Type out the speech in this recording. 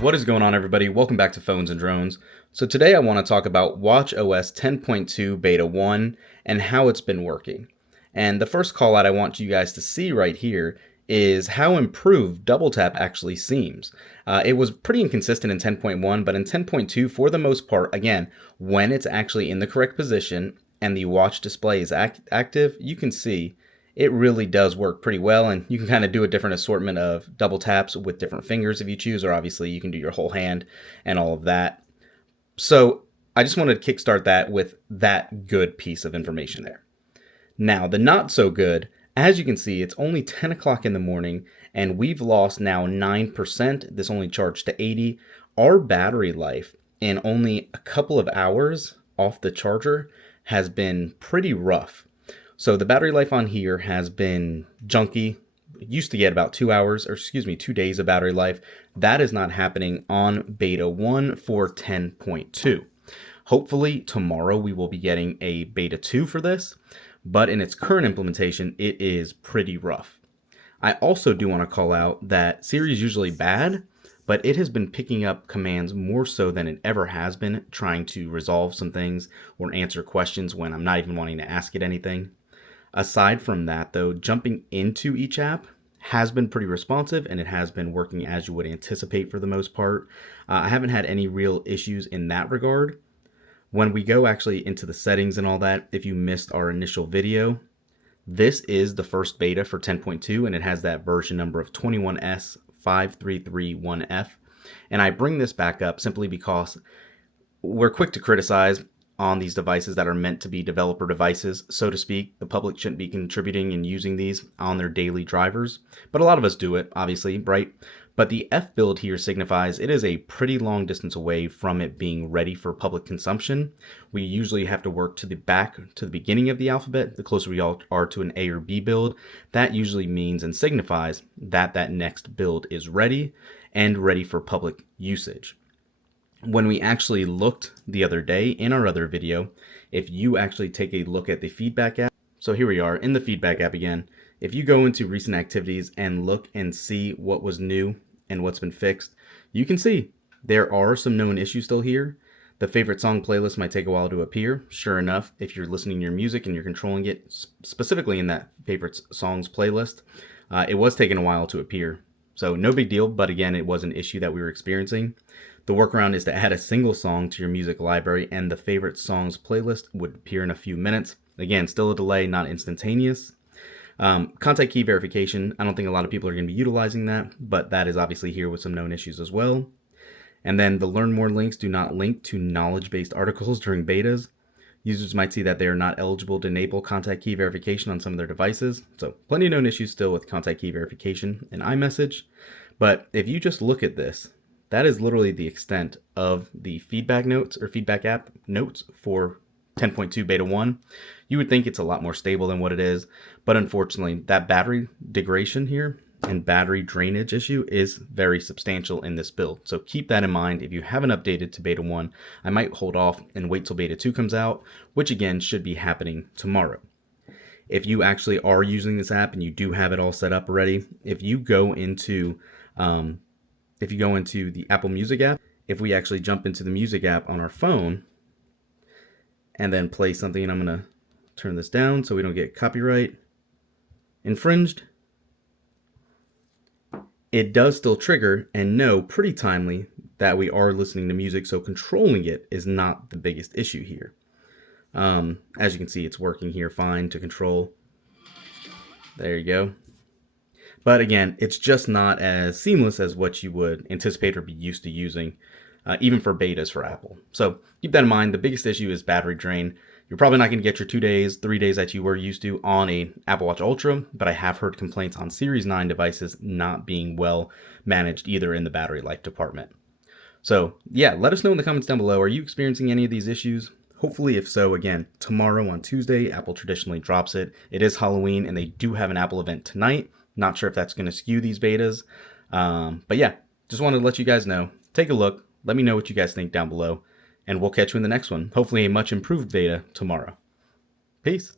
What is going on, everybody? Welcome back to Phones and Drones. So today I want to talk about watchOS 10.2 Beta 1 and how it's been working. And the first call out I want you guys to see right here is how improved double tap actually seems. It was pretty inconsistent in 10.1, but in 10.2, for the most part, again, when it's actually in the correct position and the watch display is active, you can see it really does work pretty well, and you can kind of do a different assortment of double taps with different fingers if you choose, or obviously you can do your whole hand and all of that. So I just wanted to kickstart that with that good piece of information there. Now, the not so good, as you can see, it's only 10 o'clock in the morning, and we've lost now 9%. This only charged to 80. Our battery life in only a couple of hours off the charger has been pretty rough. So the battery life on here has been junky. It used to get about 2 days of battery life. That is not happening on beta 1 for 10.2. Hopefully tomorrow we will be getting a beta 2 for this, but in its current implementation, it is pretty rough. I also do want to call out that Siri is usually bad, but it has been picking up commands more so than it ever has been, trying to resolve some things or answer questions when I'm not even wanting to ask it anything. Aside from that, though, jumping into each app has been pretty responsive, and it has been working as you would anticipate for the most part. I haven't had any real issues in that regard. When we go actually into the settings and all that, if you missed our initial video, this is the first beta for 10.2, and it has that version number of 21S5331F. And I bring this back up simply because we're quick to criticize on these devices that are meant to be developer devices, so to speak. The public shouldn't be contributing and using these on their daily drivers, but a lot of us do it, obviously, right? But the F build here signifies it is a pretty long distance away from it being ready for public consumption. We usually have to work to the beginning of the alphabet. The closer we are to an A or B build, that usually means and signifies that that next build is ready and ready for public usage. When we actually looked the other day in our other video, if you actually take a look at the feedback app, so here we are in the feedback app again. If you go into recent activities and look and see what was new and what's been fixed, you can see there are some known issues still here. The favorite song playlist might take a while to appear. Sure enough, if you're listening to your music and you're controlling it specifically in that favorite songs playlist, it was taking a while to appear. So no big deal, but again, it was an issue that we were experiencing. The workaround is to add a single song to your music library, and the favorite songs playlist would appear in a few minutes. Again, still a delay, not instantaneous. Contact key verification, I don't think a lot of people are going to be utilizing that, but that is obviously here with some known issues as well. And then the learn more links do not link to knowledge-based articles during betas. Users might see that they are not eligible to enable contact key verification on some of their devices. So plenty of known issues still with contact key verification and iMessage. But if you just look at this, that is literally the extent of the feedback notes or feedback app notes for 10.2 beta 1. You would think it's a lot more stable than what it is, but unfortunately that battery degradation here and battery drainage issue is very substantial in this build. So keep that in mind. If you haven't updated to beta 1, I might hold off and wait till beta 2 comes out, which again should be happening tomorrow. If you actually are using this app and you do have it all set up already, if you go into the Apple Music app, if we actually jump into the Music app on our phone and then play something, and I'm going to turn this down so we don't get copyright infringed, it does still trigger and know pretty timely that we are listening to music, so controlling it is not the biggest issue here. As you can see, it's working here fine to control. There you go. But again, it's just not as seamless as what you would anticipate or be used to using, even for betas for Apple. So keep that in mind. The biggest issue is battery drain. You're probably not going to get your 2 days, 3 days that you were used to on a Apple Watch Ultra, but I have heard complaints on Series 9 devices not being well managed either in the battery life department. So yeah, let us know in the comments down below. Are you experiencing any of these issues? Hopefully, if so, again, tomorrow on Tuesday, Apple traditionally drops it. It is Halloween, and they do have an Apple event tonight. Not sure if that's going to skew these betas. But yeah, just wanted to let you guys know. Take a look. Let me know what you guys think down below. And we'll catch you in the next one. Hopefully a much improved beta tomorrow. Peace.